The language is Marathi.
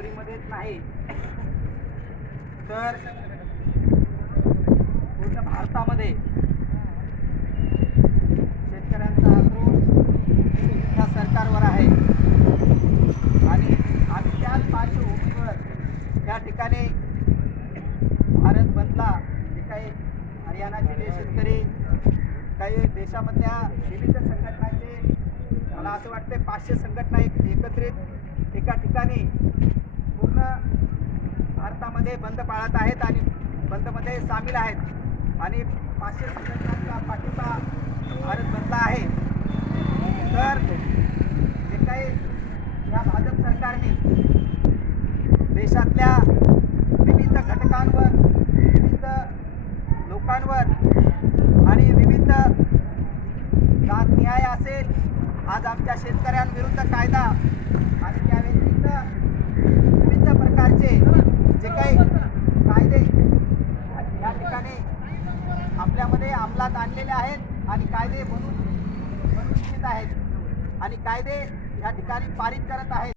चोरीमध्येच नाही तर पूर्ण भारतामध्ये शेतकऱ्यांचा आक्रोश या सरकारवर आहे आणि आम्ही त्याच पार्श्वभूमीवर या ठिकाणी भारत बंदला जे काही हरियाणाचे शेतकरी काही देशामधल्या विविध संघटनांचे मला असं वाटते 500 संघटना एकत्रित एका ठिकाणी पूर्ण भारतामध्ये बंद पाळत आहेत आणि बंदमध्ये सामील आहेत आणि 500 संघटनांचा पाठिंबा भारत बंदला आहे। तर जे काही या भाजप सरकारने देशातल्या विविध घटकांवर विविध लोकांवर आणि विविध जातनिहाय असेल आज आमच्या शेतकऱ्यांविरुद्ध कायदा आणि त्या व्यतिरिक्त विविध प्रकारचे जे काही कायदे या ठिकाणी आपल्यामध्ये अंमलात आणलेले आहेत आणि कायदे बनवून इच्छित आहेत आणि कायदे या ठिकाणी पारित करत आहेत।